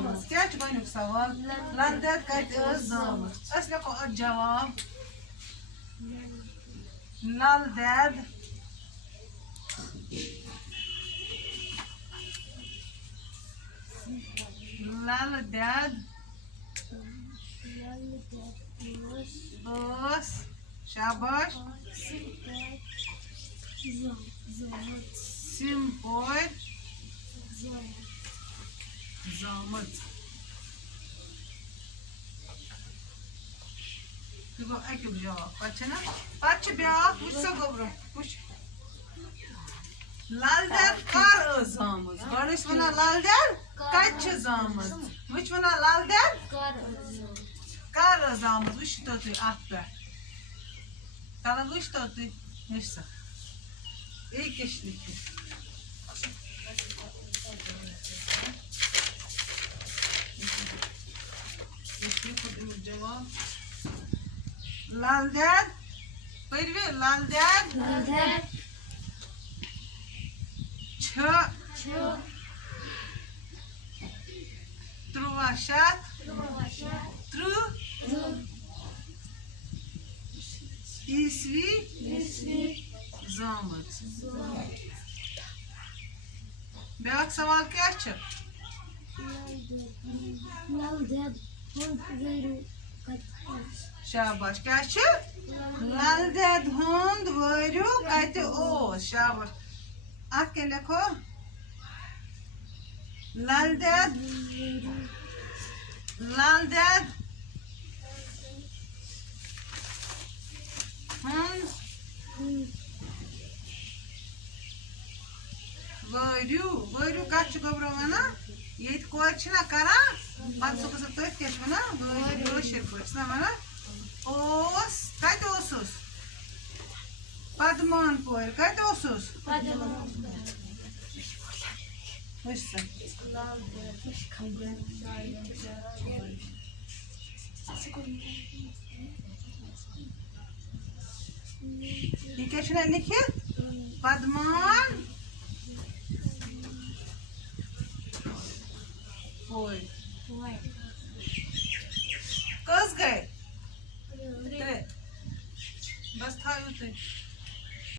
क्या गोनुक सवाल लल देद कत जामत अस लिखो अत जवाब लल देद लल देद स शाबाश सिम पोर जामत गो अक्युक जवाब पच ब्याक वुच सा गोब्रो वुच लाल देद कर जामत गड इस वना लाल देद कत छ जामत वुच वना लाल देद कर जामत वुच तो तु अत पे कल वुच तो तु निसा एक किश लिखो जवाब लाल देद परवे लाल देद छ त्रुवा शत त्रू ईस्वी जामत ब्याक सवाल क्या छ शाबाश क्या छ लल देद हुंद वरु कत ओस शाबाश अत के लिखो लल देद हुंद वरु कत छ गोब्रो वना ये कोर छना करा पत सो कस तथ के वना वरु ना वना ओस कत ओसुस पदमान पोर कत ओसुस वुसा ये क्या छना लिखित पदमान पोर कस गए बस था